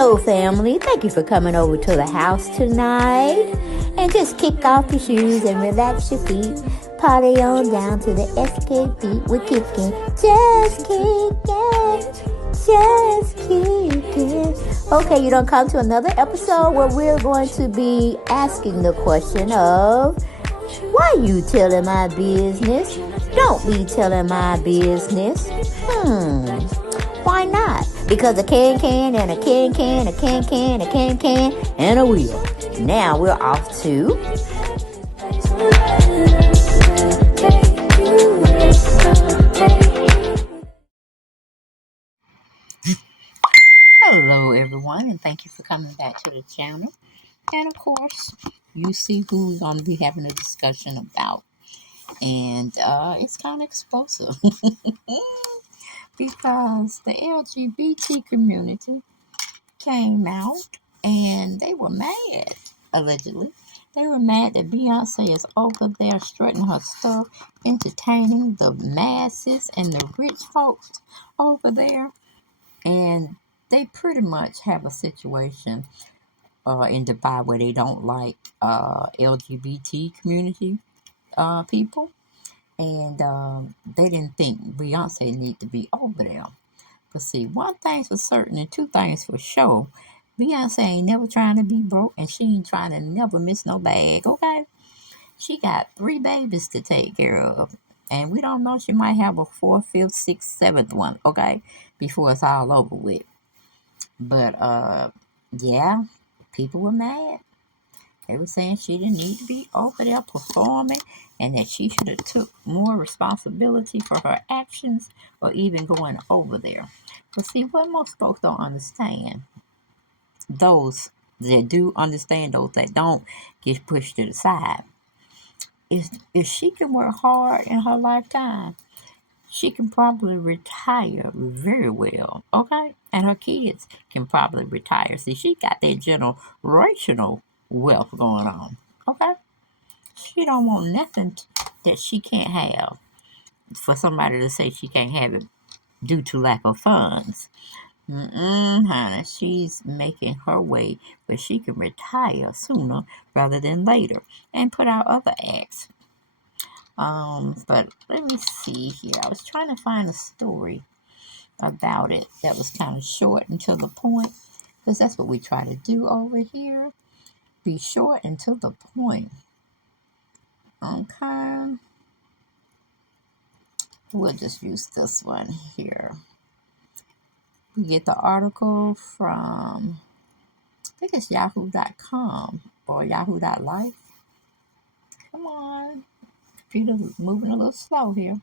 Hello, family. Thank you for coming over to the house tonight. And just kick off your shoes and relax your feet. Party on down to the SK beat. We're kicking, just kicking, just kicking. Okay, you don't come to another episode where we're going to be asking the question of, why you telling my business? Don't be telling my business. Why not? Because a can and a can, a can, and a wheel. Now we're off to... Hello, everyone, and thank you for coming back to the channel. And of course, you see who we're going to be having a discussion about. And it's kind of explosive. Because the LGBT community came out and they were mad, allegedly. They were mad that Beyonce is over there strutting her stuff, entertaining the masses and the rich folks over there. And they pretty much have a situation in Dubai where they don't like LGBT community people. And they didn't think Beyonce needed to be over there. But see, one thing's for certain and two things for sure. Beyonce ain't never trying to be broke, and she ain't trying to never miss no bag, okay? She got 3 babies to take care of. And we don't know, she might have a 4th, 5th, 6th, 7th one, okay? Before it's all over with. But, yeah, people were mad. They were saying she didn't need to be over there performing and that she should have took more responsibility for her actions or even going over there. But see, what most folks don't understand, those that do understand, those that don't get pushed to the side, is if she can work hard in her lifetime, she can probably retire very well, okay? And her kids can probably retire. See, she got that generational wealth going on, okay? She don't want nothing that she can't have. For somebody to say she can't have it due to lack of funds. Honey, she's making her way where she can retire sooner rather than later and put out other acts. But let me see here. I was trying to find a story about it that was kind of short and to the point, because that's what we try to do over here. Be short and to the point. Okay. We'll just use this one here. We get the article from, I think it's yahoo.com or yahoo.life. Come on. Computer's moving a little slow here.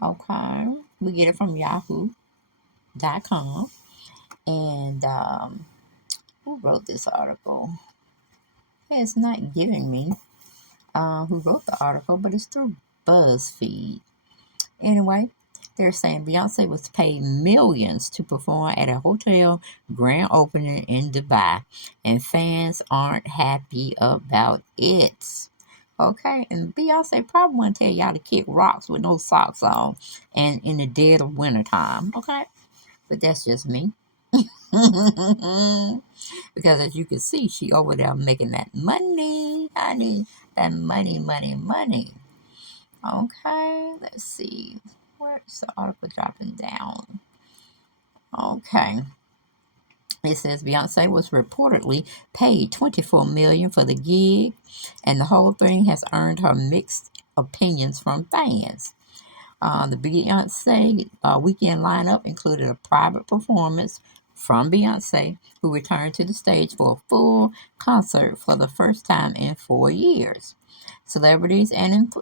Okay. We get it from yahoo.com. And who wrote this article? It's not giving me who wrote the article, but it's through BuzzFeed. Anyway, they're saying Beyonce was paid millions to perform at a hotel grand opening in Dubai, and fans aren't happy about it. Okay, and Beyonce probably want to tell y'all to kick rocks with no socks on and in the dead of winter time, okay? But that's just me. Because as you can see, she over there making that money, honey. That money. Okay, let's see. Where's the article dropping down? Okay. It says Beyonce was reportedly paid $24 million for the gig, and the whole thing has earned her mixed opinions from fans. The Beyonce weekend lineup included a private performance from Beyonce, who returned to the stage for a full concert for the first time in 4 years. Celebrities and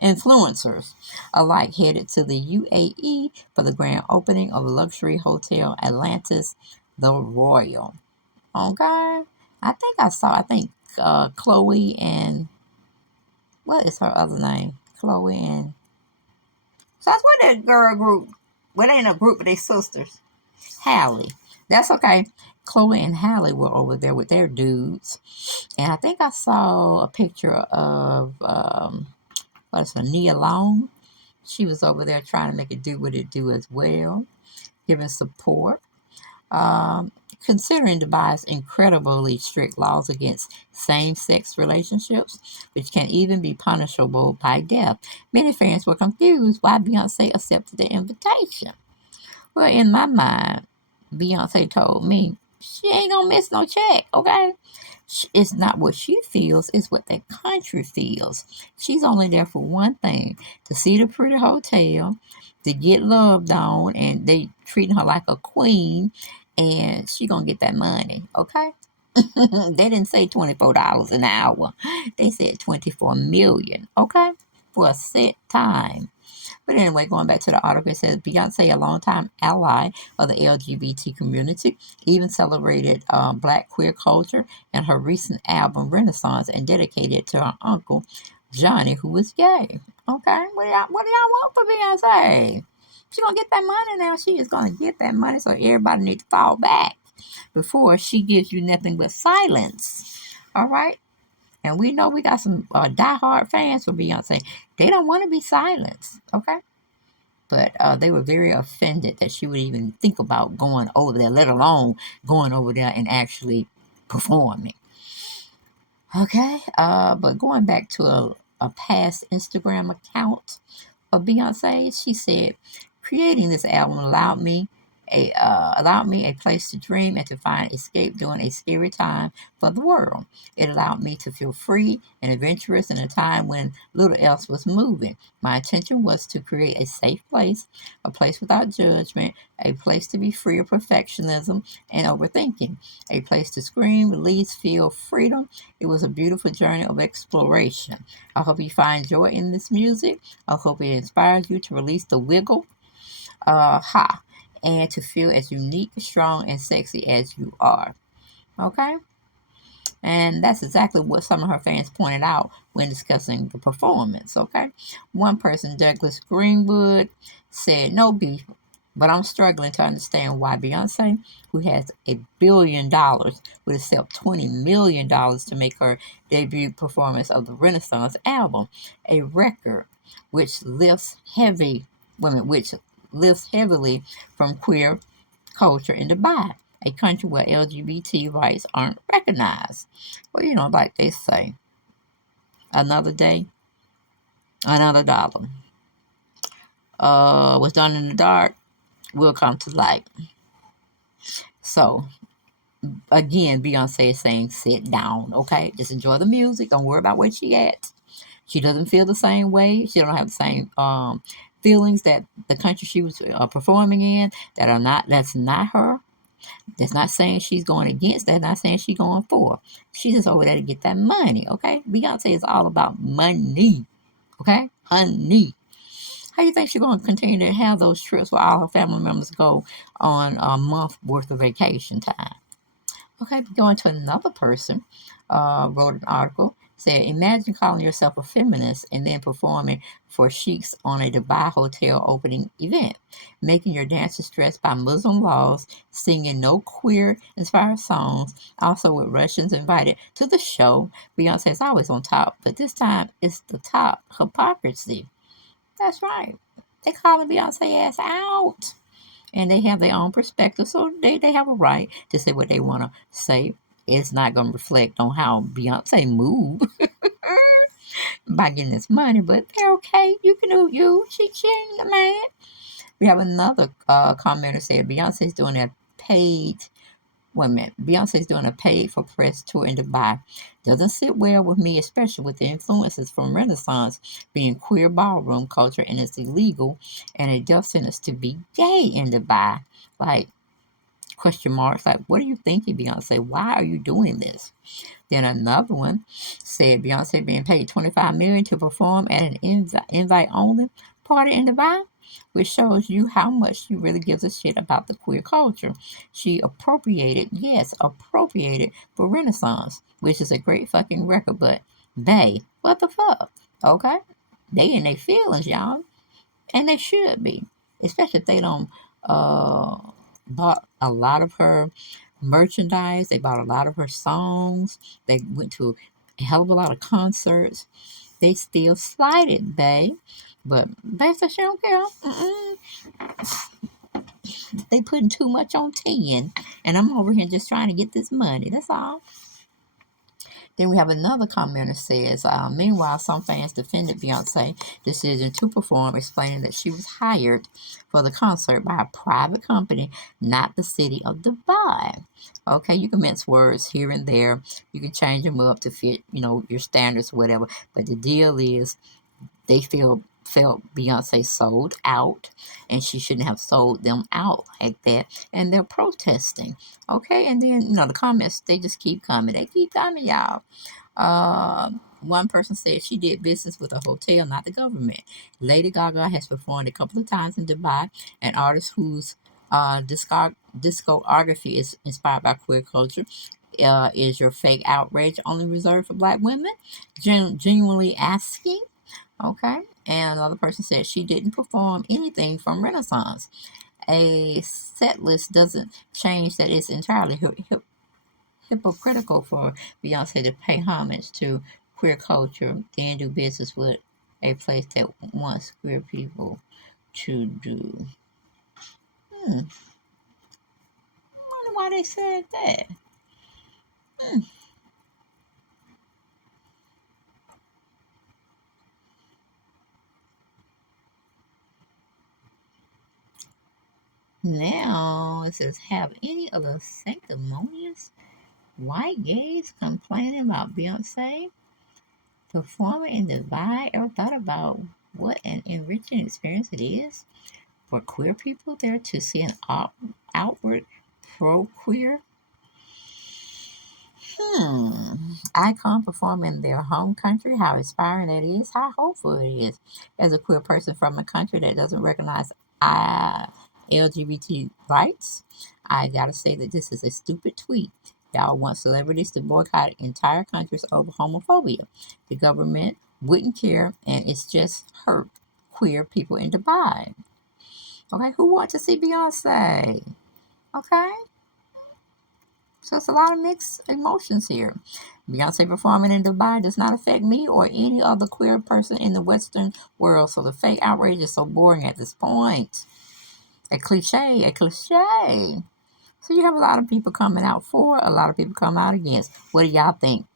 influencers alike headed to the UAE for the grand opening of luxury hotel Atlantis The Royal. Okay, I think Chloe and what is her other name? Chloe and so that's what that girl group. Well, they ain't a group, but they sisters. Hallie. That's okay. Chloe and Hallie were over there with their dudes, and I think I saw a picture of what's her Nia Long. She was over there trying to make it do what it do as well. giving support. Um, Considering Dubai's incredibly strict laws against same sex relationships, which can even be punishable by death, many fans were confused why Beyonce accepted the invitation. Well, in my mind, Beyonce told me she ain't gonna miss no check, okay? It's not what she feels, it's what that country feels. She's only there for one thing, to see the pretty hotel, to get loved on, and they treating her like a queen, and she gonna get that money, okay? They didn't say $24 an hour. They said 24 million, okay? For a set time. But anyway, going back to the article, it says Beyonce, a longtime ally of the LGBT community, even celebrated Black queer culture in her recent album Renaissance and dedicated it to her uncle Johnny, who was gay. Okay, what do y'all want for Beyonce? She gonna get that money now. She is gonna get that money, so everybody needs to fall back before she gives you nothing but silence. All right. And we know we got some diehard fans for Beyonce. They don't want to be silenced, okay? But they were very offended that she would even think about going over there, let alone going over there and actually performing. Okay, but going back to a past Instagram account of Beyonce, she said, "Creating this album allowed me a place to dream and to find escape during a scary time for the world. It allowed me to feel free and adventurous in a time when little else was moving. My intention was to create a safe place, a place without judgment, a place to be free of perfectionism and overthinking, a place to scream, release, feel freedom. It was a beautiful journey of exploration. I hope you find joy in this music. I hope it inspires you to release the wiggle, ha, and to feel as unique, strong, and sexy as you are." Okay? And that's exactly what some of her fans pointed out when discussing the performance. Okay? One person, Douglas Greenwood, said, "No beef, but I'm struggling to understand why Beyonce, who has $1 billion, would accept $20 million to make her debut performance of the Renaissance album, a record which lifts heavy women, which lifts heavily from queer culture in Dubai, a country where LGBT rights aren't recognized." Well, like they say, another day, another dollar. What's done in the dark will come to light. So, again, Beyonce is saying, sit down, okay? Just enjoy the music. Don't worry about where she at. She doesn't feel the same way. She don't have the same feelings that the country she was performing in that's not her. That's not saying she's going against. That's not saying she's going for. She's just over there to get that money, okay? Beyonce is all about money, okay? Honey. How do you think she's going to continue to have those trips where all her family members go on a month worth of vacation time? Okay, going to another person, wrote an article, said, imagine calling yourself a feminist and then performing for sheiks on a Dubai hotel opening event, making your dancers dressed by Muslim laws, singing no queer inspired songs, also with Russians invited to the show. Beyonce is always on top, but this time it's the top hypocrisy. That's right. They calling Beyonce ass out, and they have their own perspective, so they have a right to say what they want to say. It's not going to reflect on how Beyonce moved by getting this money, but they're okay. You can do you. She ain't mad. We have another commenter said Beyonce's doing a paid women. Beyonce's doing a paid for press tour in Dubai. Doesn't sit well with me, especially with the influences from Renaissance being queer ballroom culture, and it's illegal and a death sentence to be gay in Dubai. Like, question marks. Like, what are you thinking, Beyonce? Why are you doing this? Then another one said Beyonce being paid $25 million to perform at an invite only party in Dubai, which shows you how much she really gives a shit about the queer culture. She appropriated, yes, appropriated for Renaissance, which is a great fucking record, but what the fuck? Okay? They in their feelings, y'all. And they should be. Especially if they don't bought a lot of her merchandise. They bought a lot of her songs. They went to a hell of a lot of concerts. They still slighted, babe. But babe said she don't care. they putting too much on 10, and I'm over here just trying to get this money. That's all. Then we have another commenter says, meanwhile, some fans defended Beyonce's decision to perform, explaining that she was hired for the concert by a private company, not the city of Dubai. Okay, you can mince words here and there. You can change them up to fit, your standards, whatever. But the deal is, they felt Beyonce sold out, and she shouldn't have sold them out like that. And they're protesting. Okay, and then the comments, they just keep coming. They keep coming, y'all. Uh, One person said she did business with a hotel, not the government. Lady Gaga has performed a couple of times in Dubai, an artist whose discography is inspired by queer culture. Is your fake outrage only reserved for black women? Genuinely asking. Okay. And another person said she didn't perform anything from Renaissance. A set list doesn't change that it's entirely hypocritical for Beyonce to pay homage to queer culture, then do business with a place that wants queer people to do. I wonder why they said that. Hmm. Now it says, have any of the sanctimonious white gays complaining about Beyonce performing in the Dubai ever thought about what an enriching experience it is for queer people there to see an outward pro-queer icon perform in their home country? How inspiring that is! How hopeful it is. As a queer person from a country that doesn't recognize LGBT rights, I gotta say that this is a stupid tweet. Y'all want celebrities to boycott entire countries over homophobia. The government wouldn't care, and it's just hurt queer people in Dubai. Okay, who want to see Beyonce? Okay, so it's a lot of mixed emotions here. Beyonce performing in Dubai does not affect me or any other queer person in the Western world, so the fake outrage is so boring at this point. A cliche, a cliche. So you have a lot of people coming out for, a lot of people coming out against. What do y'all think?